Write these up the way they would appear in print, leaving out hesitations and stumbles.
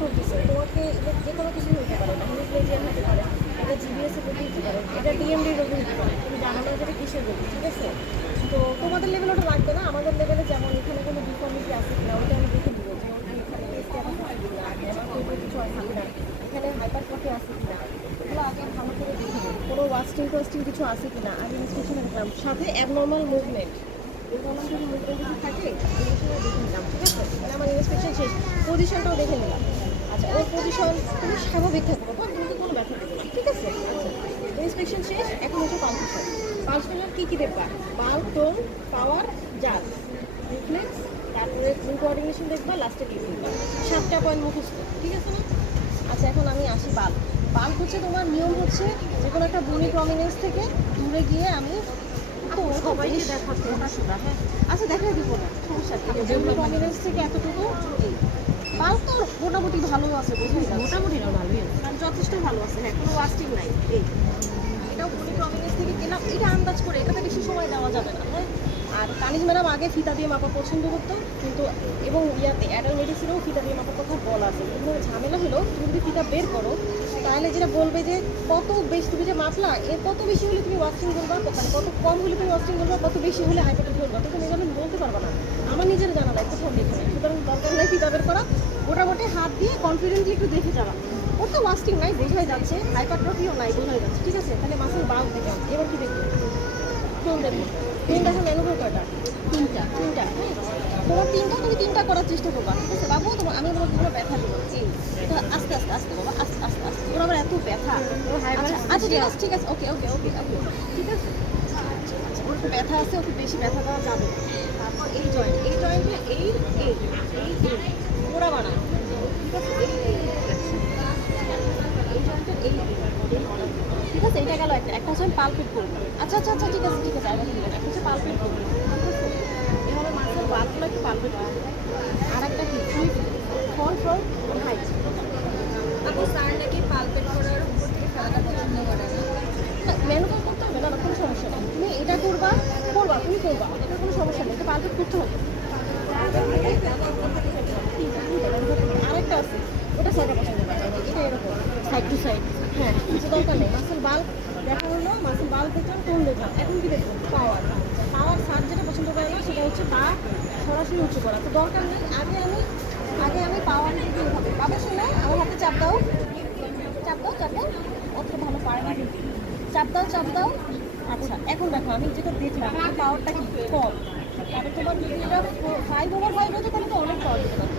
করতেছে, তোমাকে এটা যে কোনো কিছু হতে পারে, এটা হেমিপ্লেজিয়ান হতে পারে, এটা জিবিএস এর রোগী হতে পারে, এটা ডিএমডি রোগী হতে পারে, তুমি জানো না যেটা কিসের রোগী, ঠিক আছে? তো তোমাদের লেভেলে ওটা লাগবে না, আমাদের লেভেলে যেমন এখানে কোনো ডিফর্মিটি আছে কিনা ওইটা আমি দেখে দিব, যে ওর কি এখানে স্ট্যাটাস আছে কিনা, হেমাটোফোবিয়া কিছু আছে কিনা, এখানে হাইপারট্রফি আছে কিনা, এগুলো আগে ভালো করে দেখে দেবো, কোনো ওয়াস্টিং টোয়াস্টিং কিছু আছে কিনা আমি ইনস্ট্রাকশনে দেখলাম, সাথে অ্যাবনর্মাল মুভমেন্ট, এরকম যদি মুভমেন্ট কিছু থাকে এই সময় দেখে নিলাম, ঠিক আছে? মানে আমার ইন্সপেকশন শেষ, পজিশনটাও দেখে নিলাম। আচ্ছা, ওর পজিশন তুমি স্বাভাবিক থাকবে বা তুমি তো কোনো ব্যথা দেবে না, ঠিক আছে? আচ্ছা, ইন্সপেকশন শেষ, এখন হচ্ছে পালসেশন। পালসেশনের কী কী দেখবা? বাল, টোন, পাওয়ার, জাল, রিফ্লেক্স, তারপরে ফুল কোঅর্ডিনেশন দেখবা, লাস্টে কি দেখবা, 7টা পয়েন্ট মুখস্থ, ঠিক আছে না? আচ্ছা, এখন আমি আসি বাল। বাল হচ্ছে তোমার নিয়ম হচ্ছে যে কোনো একটা বনি প্রমিনেন্স থেকে দূরে গিয়ে আমি তো সবাইকে দেখাচ্ছি ওটা সোটা, হ্যাঁ আচ্ছা দেখাই দিব না, সমস্যা নেই। বনি প্রমিনেন্স থেকে এতটুকু এই বাল তো মোটামুটি ভালো আছে, বোঝাই মোটামুটি না ভালোই আছে, কারণ যথেষ্ট ভালো আছে, হ্যাঁ কোনো ওয়াস্টিং নাই। এই এটাও বনি প্রমিনেন্স থেকে গেলাম, এটা আন্দাজ করে, এটাতে বেশি সময় দেওয়া যাবে না, হ্যাঁ। আর কানিজ ম্যাডাম আগে ফিতা দিয়ে মাপা পছন্দ করতো, কিন্তু এবং ইয়াতে অ্যাডাল্ট মেডিসিনেও ফিতা দিয়ে মাপার কথা বলা আছে, কিন্তু ঝামেলা হলো তুমি যদি ফিতা বের করো তাহলে যেটা বলবে যে কত বেশি তুমি যে মাপলা এর কত বেশি হলে তুমি ওয়াশিং করবা, মানে কত কম হলে তুমি ওয়াশিং করবা, কত বেশি হলে হাইপারট্রফি করবা, তো তুমি এগুলো বলতে পারবা না, আমার নিজের জানা নাই, কোথাও দেখে নেই, সুতরাং দরকার নাই ফিতা বের করা, মোটামুটি হাত দিয়ে কনফিডেন্টলি একটু দেখে যাবা, ওর তো ওয়াস্টিং নাই বোঝাই যাচ্ছে, হাইপারট্রফিও নাই বোঝাই যাচ্ছে, ঠিক আছে? তাহলে মাসেল বাল্ব দেখলাম, এবার কি দেখবো? কোন দেখবো? কোন দেখো ম্যানুভার কয়টা? তিনটা, হ্যাঁ তোমার তিনটা, তুমি তিনটা করার চেষ্টা করবা, ঠিক আছে বাবু? তোমার আমি তোমার কোনো ব্যথা দেবো, এই এটা আস্তে আস্তে আস্তে বাবা, আস্তে আস্তে আস্তে, ওর আবার এত ব্যথা, আচ্ছা আচ্ছা ঠিক আছে ঠিক আছে, ওকে ওকে ওকে ওকে ঠিক আছে। আচ্ছা, ওর একটু ব্যথা আছে, ওকে বেশি ব্যথা দেওয়া যাবে না। তারপর এই জয়েন্ট, এই জয়েন্টে এই এই এই এই ওরা বানা, ঠিক আছে? এই জয়েন্টের এই ঠিক আছে, এটা গেল একটা, একটা হচ্ছে আমি পালপেট করবো, আচ্ছা আচ্ছা আচ্ছা ঠিক আছে ঠিক আছে, একটা হচ্ছে পালপেট করবো, এভাবে মাছের বালগুলো একটু পালপেট করবো, আর একটা কি ফ্রন্ট ফ্রন্ট হাইট। আপু স্যার নাকি পালপেট করার উপর থেকে ফেলাটা পছন্দ করে না। ম্যানুভার করতে হবে না, কোনো সমস্যা নেই, তুমি এটা করবা করবা তুমি করবা, এটা কোনো সমস্যা নেই, এটা পালপেট করতে হবে। আরেকটা আছে, ওটা সাইডে পছন্দ করে, এটা এরকম সাইড টু সাইড, হ্যাঁ কিছু দরকার নেই। মাসেল বাল্ব দেখা হলো, মাসেল বাল্ব দেখলাম, কোন দেখলাম, এখন কি দেখবো? পাওয়ার। পাওয়ার স্যার যেটা পছন্দ করে না সেটা হচ্ছে পা সরাসরি উঁচু করা, তো দরকার নেই, আগে আমি পাওয়ার দিকে হবে। বাবা শোনো, আমার হাতে চাপ দাও, চাপ দাও চাপ দাও, অত ভালো পারে না কিন্তু, চাপ দাও চাপ দাও। আচ্ছা, এখন দেখো আমি যেটা দেখলাম পাওয়ারটা কি কম, তাহলে তোমার যদি এটা 5/5 হতো তাহলে তো অনেক পাওয়ার দিতে পারতো,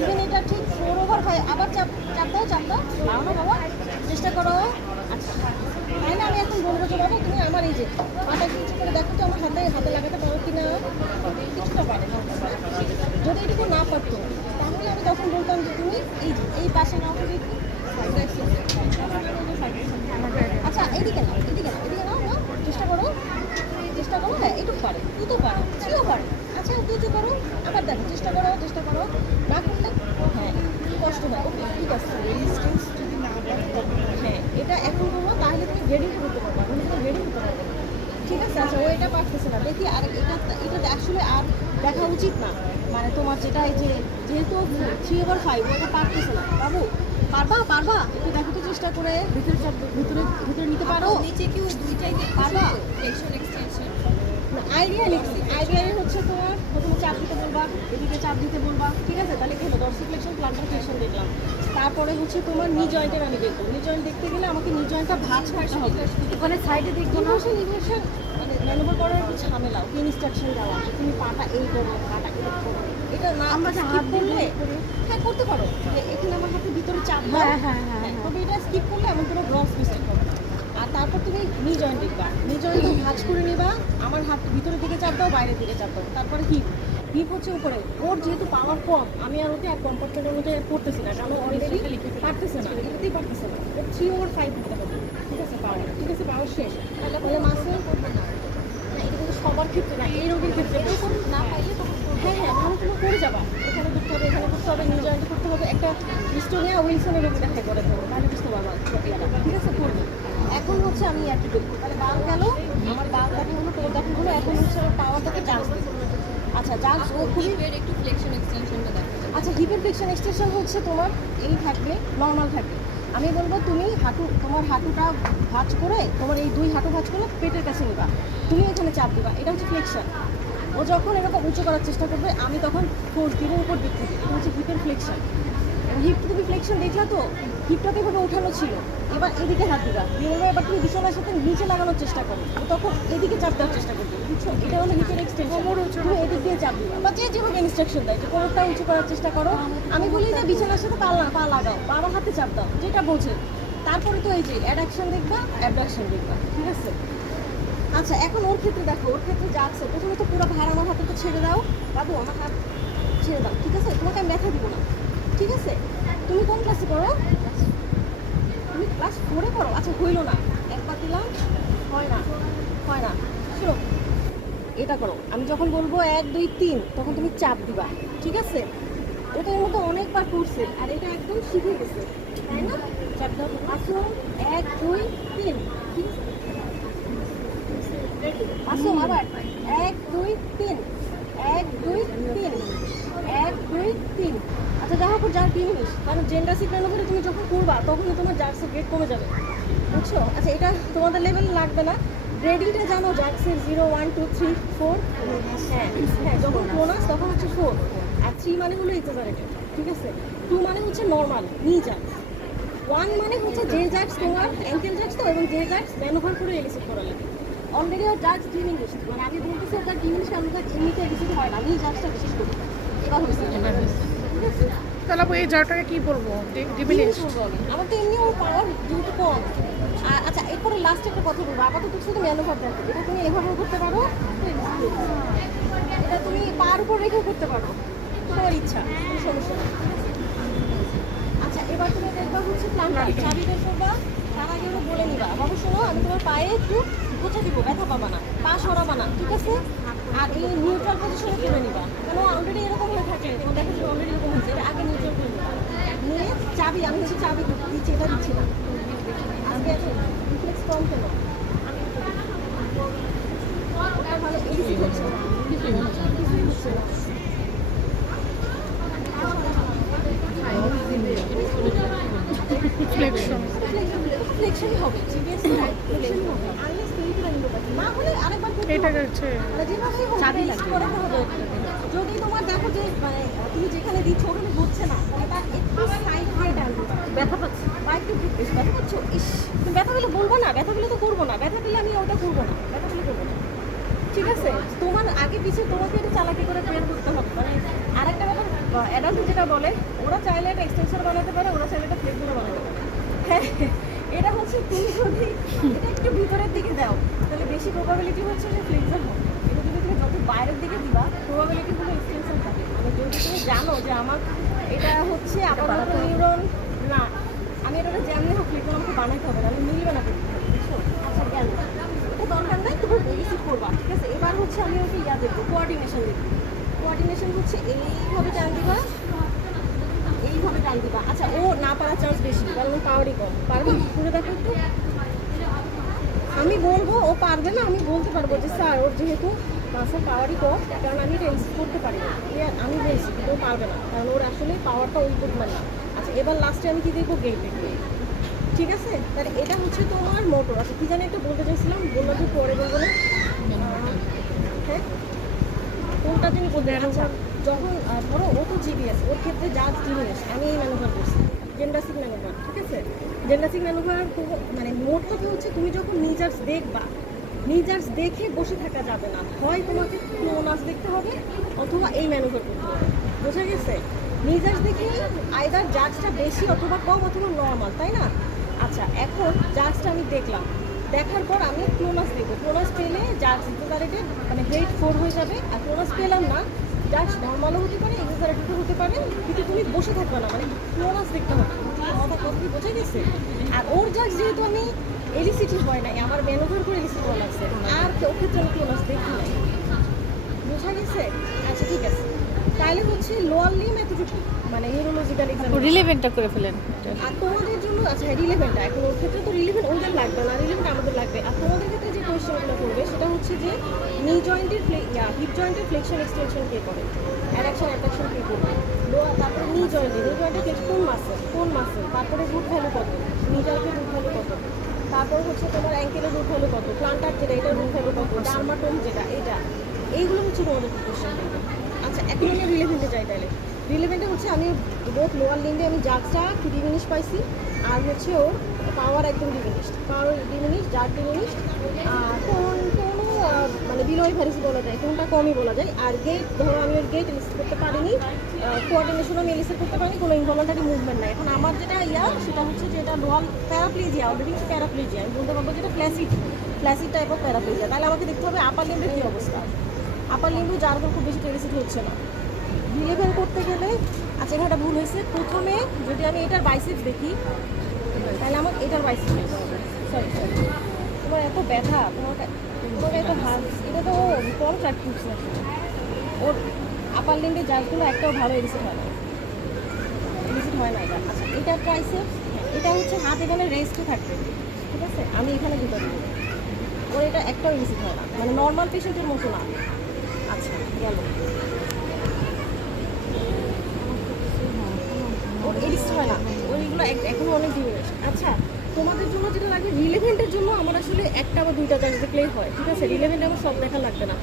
ইভেন এটা ঠিক 4/5, আবার চাপ চাপ দাও চাপ দাও, পাও না বাবা, চেষ্টা করো। আচ্ছা, তাহলে আমি এখন বলবো যে বাবা তুমি আমার এই যে পাটা কিছু করে দেখো তো, আমার হাতে হাতে লাগাতে পারো কিনা, কিছুটা পারে, যদি এটুকু না পারতো তাহলে আমি তখন বলতাম যে তুমি এই যে এই পাশে নাও তো একটু, আচ্ছা এইদিকে নাও এদিকে নাও এদিকে নাও নাও, চেষ্টা করো চেষ্টা করো, হ্যাঁ এটুকু পারে, দুটো পারে, থ্রিও পারে, আচ্ছা দুটো করো, আবার দেখো চেষ্টা করো না করলে, হ্যাঁ কষ্ট হয়, ওকে ঠিক আছে, রেজিস্ট্যান্স যদি না দেয়, হ্যাঁ এটা এখন করবো, তাহলে তুমি গেডিং করতে পারবা, তুমি গেডিং করতে পারবে না, ঠিক আছে? আচ্ছা, ও এটা পারতেছে না, দেখি আর এটা আসলে আর দেখা উচিত না, মানে তোমার যেটা এই যে যেহেতু 3/5 ওটা পারতেছে না, বাবু পারবা একটু দেখো তো চেষ্টা করে, ভিতরে ভিতরে নিতে পারো, নিচে কি ওই দুইটাই পারবা? ফ্লেকশন এক্সটেনশন আইডিয়ালি হচ্ছে তোমার প্রথমে চাপ দিতে বলবা, এদিকে চাপ দিতে বলবা, ঠিক আছে? তাহলে কি হলো, ডরসিফ্লেকশন প্লান্টার ফ্লেকশন দেখলাম, তারপরে হচ্ছে তোমার নি জয়েন্টের আমি দেখবো, নি জয়েন্ট দেখতে গেলে আমাকে নি জয়েন্টটা ভাঁজ করতে হবে, ওখানে সাইডে দেখবো না, ইনভার্সন মানে ম্যানুভার করার একটু ঝামেলা, ওকে ইনস্ট্রাকশন দেওয়া যে তুমি পাটা এই করো, পাটা এই করো, এটা না আমরা স্কিপ করলে, হ্যাঁ করতে পারো, এখানে আমার হাতে ভিতরে চাপ দাও, হ্যাঁ তবে এটা স্কিপ করলে এমন কোনো গ্রস মিস্টেক হবে না। আর তারপর তুমি নি জয়েন্ট দেখবা, নি জয়েন্ট ভাঁজ করে নিবা, আমার হাত ভিতরের দিকে চাপ দাও, বাইরের দিকে চাপ দাও, তারপরে হিপ হচ্ছে উপরে, ওর যেহেতু পাওয়ার কম, আমি আর ওকে এক কম্পার্টমেন্ট অনুযায়ী পড়তেছি না, কারণ অলরেডি পারতেছে না, এটাতেই পারতেছে না, 3/5 দিতে হবে, ঠিক আছে? পাওয়ার, ঠিক আছে, পাওয়ার শেষ, তাহলে মাসেল করবে না, এটা কিন্তু সবার ক্ষেত্রে না, এই রোগের ক্ষেত্রে না পাইলে তখন হ্যাঁ তাহলে তুমি করে যাবা, এখানে করতে হবে, এখানে করতে হবে, নিজ জয়েন্টে করতে হবে, একটা স্টোনিয়া উইলসনের রোগী দেখা করে দেবো, তাহলে বুঝতে পারবা প্রক্রিয়াটা, ঠিক আছে? করবে। এখন হচ্ছে আমি একটু দেখবো, তাহলে বাল গেল, আমার বাল দেখা হলো, টোল দেখা হলো, এখন হচ্ছে পাওয়ারটাকে চান্স দেবো। আচ্ছা চান্স ও খুবই একটু ফ্লেকশন এক্সটেনশনটা দেখা আচ্ছা হিপের ফ্লেকশন এক্সটেনশন হচ্ছে তোমার এই থাকবে, নর্মাল থাকবে। আমি বলবো তুমি তোমার হাঁটুটা ভাঁজ করে, তোমার এই দুই হাঁটু ভাঁজ করে পেটের কাছে নিবা, তুমি এখানে চাপ দিবা, এটা হচ্ছে ফ্লেকশন। ও যখন এরকম উঁচু করার চেষ্টা করবে আমি তখন ফোর্স দিব উপর দিক থেকে, এটা হচ্ছে হিপের ফ্লেকশন। হিপ তুমি ফ্লেকশন দেখলা তো, হিপটাকে এভাবে ওঠানো ছিল, এবার এদিকে হাত দিবা, দিয়ে বলবে এবার তুমি বিছানার সাথে নিচে লাগানোর চেষ্টা করো, ও তখন এদিকে চাপ দেওয়ার চেষ্টা করবে, বুঝছো? এটা হলো হিপের এক্সটেনশন, তুমি এদিক দিয়ে চাপ দিবা, বা যে যেভাবে ইনস্ট্রাকশন দেয় যে কোনোটা উঁচু করার চেষ্টা করো। আমি বলি যে বিছানার সাথে পা লাগাও বা আমার হাতে চাপ দাও, যেটা বোঝে। তারপরে তো এই যে অ্যাডাকশন দেখবা, অ্যাবডাকশন দেখবা, ঠিক আছে? আচ্ছা এখন ওর ক্ষেত্রে দেখো, ওর ক্ষেত্রে যা আছে, প্রথমে তো পুরো ভার আমার হাতে তো ছেড়ে দাও, বাবু আমার হাত ছেড়ে দাও, ঠিক আছে? তোমাকে আমি ব্যথা দিব না, ঠিক আছে? তুমি কোন ক্লাসে পড়ো? তুমি ক্লাস 4-এ পড়ো? আচ্ছা হইলো না, একবার দিলাম হয় না, হয় না। শোনো, এটা করো, আমি যখন বলবো 1 2 3 তখন তুমি চাপ দিবা, ঠিক আছে? এটা এর মধ্যে অনেকবার করছে আর এটা একদম শিখে গেছে, তাই না? চাপ দাও, আসো 1 2 3, ঠিক আছে? আসো আবার 1 2 3, 1 2 3, 1 2 3। আচ্ছা যাই হোক যার 3 জিনিস, কারণ জেন্ডার সিগন্যাল করে তুমি যখন করবা তখন তোমার জার্সের গ্রেড কমে যাবে, বুঝছো? আচ্ছা এটা তোমাদের লেভেল লাগবে না, গ্রেডিংটা জানো জার্সের 0 1 2 3 4। হ্যাঁ হ্যাঁ, যখন বোনাস তখন হচ্ছে 4, আর 3 মানে হলো এক্সাজারেটেড, ঠিক আছে? 2 মানে হচ্ছে নর্মাল নি জার্স, 1 মানে হচ্ছে যে জার্স তোমার অ্যাঙ্কেল জার্স তো, এবং যে জার্স ম্যানুভার করে এলিসিট করা লাগে। অলরেডি আর জার্স ডিম ইংলিশ, মানে আমি বলতেছি ওটা ডিম ইংলিশ আমরা এমনিতে এলিসিট হয় না, নি জার্সটা বিশেষ করে এবার হয়েছে, ঠিক আছে? তাহলে আপু এই জারটাকে কি বলবো? ডিমিনিশ বলবো আমি, আমার তো এমনি ওর পাওয়ার যেহেতু কম। আর আচ্ছা এরপরে লাস্ট একটা কথা বলবো, আপাতত শুধু ম্যানুভার দেখো, এটা তুমি এভাবেও করতে পারো, এটা তুমি পার উপর রেখেও করতে পারো, তোমার ইচ্ছা, কোনো সমস্যা নেই। আচ্ছা এবার তুমি দেখবা হচ্ছে প্ল্যানটা চাবি বের করবা, তার আগে ওরা বলে নিবা বাবু শোনো আমি তোমার পায়ে একটু গোছা দিব, ব্যথা পাবা না, পা সরাবা না, ঠিক আছে? আর এই নিউট্রাল পজিশনে করে নিবা, কেন অলরেডি এরকম হয়ে থাকে, তোমার দেখা যাবে অলরেডি এরকম হয়েছে, এটা আগে নিউট্রাল করে নিবা, নিয়ে চাবি, আমি হচ্ছে চাবি দিচ্ছি, এটা দিচ্ছি না আজকে, এত রিফ্লেক্স কম কেন? আমি ওটা ভালো এডিসি হচ্ছে না, কিছুই হচ্ছে না। ফ্লেকশন ফ্লেকশনই হবে, জিবিএস ফ্লেকশনই হবে, আনলেস তুমি করে নিতে পারো, না হলে আরেকবার করতে এটা হবে। হচ্ছে মানে যেভাবেই হোক চাবি করাতে হবে। যদি তোমার দেখো যে মানে তুমি যেখানে দিচ্ছ ওখানে হচ্ছে না, এটা একটু সাইড দিয়ে টানবে, ব্যথা পাচ্ছি বা একটু বেশি ব্যথা পাচ্ছ, ইস তুমি ব্যথা পেলে বলবো না, ব্যথা পেলে তো করবো না, ব্যথা পেলে আমি ওটা করবো না, ব্যথা পেলে করবো না, ঠিক আছে? তোমার আগে পিছিয়ে তোমাকে এটা চালাকি করে বের করতে হবে। মানে আরেকটা ব্যাপার, অ্যাডাল্ট যেটা বলে ওরা চাইলে এটা এক্সটেনশন বানাতে পারে, ওরা চাইলে এটা ফ্লেক্সিবল বানাতে পারে। হ্যাঁ এটা হচ্ছে তুমি যদি এটা একটু ভিতরের দিকে দাও তাহলে বেশি প্রবাবিলিটি হচ্ছে যে ফ্লেক্সিবল হবে, এটা যদি তুমি যত বাইরের দিকে দিবা প্রবাবিলিটি হলো এক্সটেনশন থাকে। মানে যদি তুমি জানো যে আমার এটা হচ্ছে আমার মতো নিউরন না, আমি এটা যেমনি হোক ফ্লেক্সিবল আমাকে বানাইতে হবে, আমি মিলবে না করতে হবে, বুঝছো? আচ্ছা গেল, এটা দরকার নাই, তুমি রিসিভ করবা, ঠিক আছে? এবার হচ্ছে আমি ওকে ইয়া দেখবো, কোঅর্ডিনেশন দেখবো। কোঅর্ডিনেশন হচ্ছে এইভাবে টান দিবা, এইভাবে টান দিবা। আচ্ছা ও না পারার চান্স বেশি, কারণ ও পাওয়ারই কম, পারবে ঘুরে দেখো একটু। আমি বলবো ও পারবে না, আমি বলতে পারবো যে স্যার ওর যেহেতু মাসের পাওয়ারই কম, কারণ আমি এটা এক্সিট করতে পারি না, আমি বলছি কিন্তু ও পারবে না, কারণ ওর আসলে পাওয়ারটা ওই পরিমাণ না। আচ্ছা এবার লাস্টে আমি কি দেখবো, গেট দেখবো, ঠিক আছে? তাহলে এটা হচ্ছে তোমার মোটর। আচ্ছা কি জানি একটা বলতে চাইছিলাম, বললাম যে পরে বলবো না, হ্যাঁ কোনটা তুমি বলতে? আচ্ছা যখন ধরো ও তো জিবিএস, ওর ক্ষেত্রে যা জিনিস আমি এই ম্যানুভার করছি, জেন্ডাসিক ম্যানুভার, ঠিক আছে? জেন্ডাসিক ম্যানুভার মানে মোট কথা হচ্ছে তুমি যখন নিজার্স দেখবা, নিজার্স দেখে বসে থাকা যাবে না, হয় তোমাকে ক্লোনাস দেখতে হবে অথবা এই ম্যানুভার করতে হবে, বোঝা গেছে? নিজার্স দেখে আইদার জাজটা বেশি অথবা কম অথবা নর্মাল, তাই না? আচ্ছা এখন জাজটা আমি দেখলাম, দেখার পর আমি ক্লোনাস দেখবো, ক্লোনাস পেলে জাজ এক্সাজারেটেড মানে গ্রেড 4 হয়ে যাবে, আর ক্লোনাস পেলাম না জাজ নর্মালও হতে পারে এক্সাজারেটেডও হতে পারে, কিন্তু তুমি বসে থাকবে না, মানে ক্লোনাস দেখতে হবে, কথা কথা বোঝা গেছে? আর ওর জাজ যেহেতু আমি এলিসিটি হয় নাই, আমার ম্যানুভার করে এলিসিটি করা লাগছে, আর ওর ক্ষেত্রে আমি ক্লোনাস দেখি নাই, বোঝা গেছে? আচ্ছা ঠিক আছে। তাহলে হচ্ছে লোয়ার লিম এতটুকু মানে নিউরোলজিক্যাল এক্সাম রিলেভেন্টটা করে ফেলেন আর তোমাদের জন্য আচ্ছা রিলেভেন্ট এখন ওর ক্ষেত্রে তো রিলেভেন্ট ওদের লাগবে না রিলেভেন্ট আমাদের লাগবে আর তোমাদের ক্ষেত্রে যে কোয়েশ্চেনগুলো করবে সেটা হচ্ছে যে নি জয়েন্টের হিপ জয়েন্টের ফ্লেকশন এক্সটেনশন কে করে অ্যাডাকশন কে করবে তারপরে নি জয়েন্টের ফ্লেকশন কোন মাসেল তারপরে রুট ভ্যালু কত নিটার্কের রুট ভ্যালু কত তারপর হচ্ছে তোমার অ্যাঙ্কেলের রুট ভ্যালু কত প্লান্টার যেটা এটা রুট ভ্যালু কত ডার্মাটোম যেটা এটা এইগুলো হচ্ছে তোমাদের কোয়েশ্চেন করবে আচ্ছা এখন আমি রিলেভেন্টে যাই তাহলে রিলেভেন্টে হচ্ছে আমি বোথ লোয়ার লিঙ্গে আমি জাগটা ডিমিনিশ পাইছি আর হচ্ছে ওর পাওয়ার একদম ডিমিনিশ জাগ ডিমিনিশ আর কোনো মানে বিলয় ভ্যারিস বলা যায় কোনটা কমই বলা যায় আর গেট ধরো আমি ওর গেট এলিসিট করতে পারিনি কোঅর্ডিনেশন আমি এলিসিট করতে পারিনি কোনো ইনভলন্টারি মুভমেন্ট নাই এখন আমার যেটা সেটা হচ্ছে যে এটা লোয়ার প্যারাপ্লেজিয়া অলরেডি হচ্ছে প্যারাপ্লেজিয়া আমি বলতে পারবো যেটা ফ্ল্যাসিড টাইপ অফ প্যারাপ্লেজিয়া তাহলে আমাকে দেখতে হবে আপার লিম্বের কী অবস্থা আপার লিম্বে যার খুব বেশি এলিসিট হচ্ছে না রিলেভেন করতে গেলে আচ্ছা এখানে একটা ভুল হয়েছে প্রথমে যদি আমি এটার বাইসেপস দেখি তাহলে আমার এটার বাইসেপস দেখতে হবে সরি তোমার এত ব্যথা তোমার এত হাত এটা তো কম ট্র্যাক করছে ওর আপার লিম্বে যারগুলো একটাও ভালো এলিসিট হয় না এটা আচ্ছা এটার ট্রাইসেপস এটা হচ্ছে হাত এখানে রেস্টে থাকবে ঠিক আছে আমি এখানে দুটো দেবো ওর এটা একটাও এলিসিট হয় না মানে নর্মাল পেশেন্টের মতো না আচ্ছা গেল ওর এডিস্ট হয় না ওইগুলো এখনো অনেক ডিউরেশন আচ্ছা তোমাদের জন্য যেটা লাগবে রিলেভেন্টের জন্য আমার আসলে একটা বা দুইটা চার্জ দেখলেই হয় ঠিক আছে রিলেভেন্টে আমার সব দেখা লাগবে না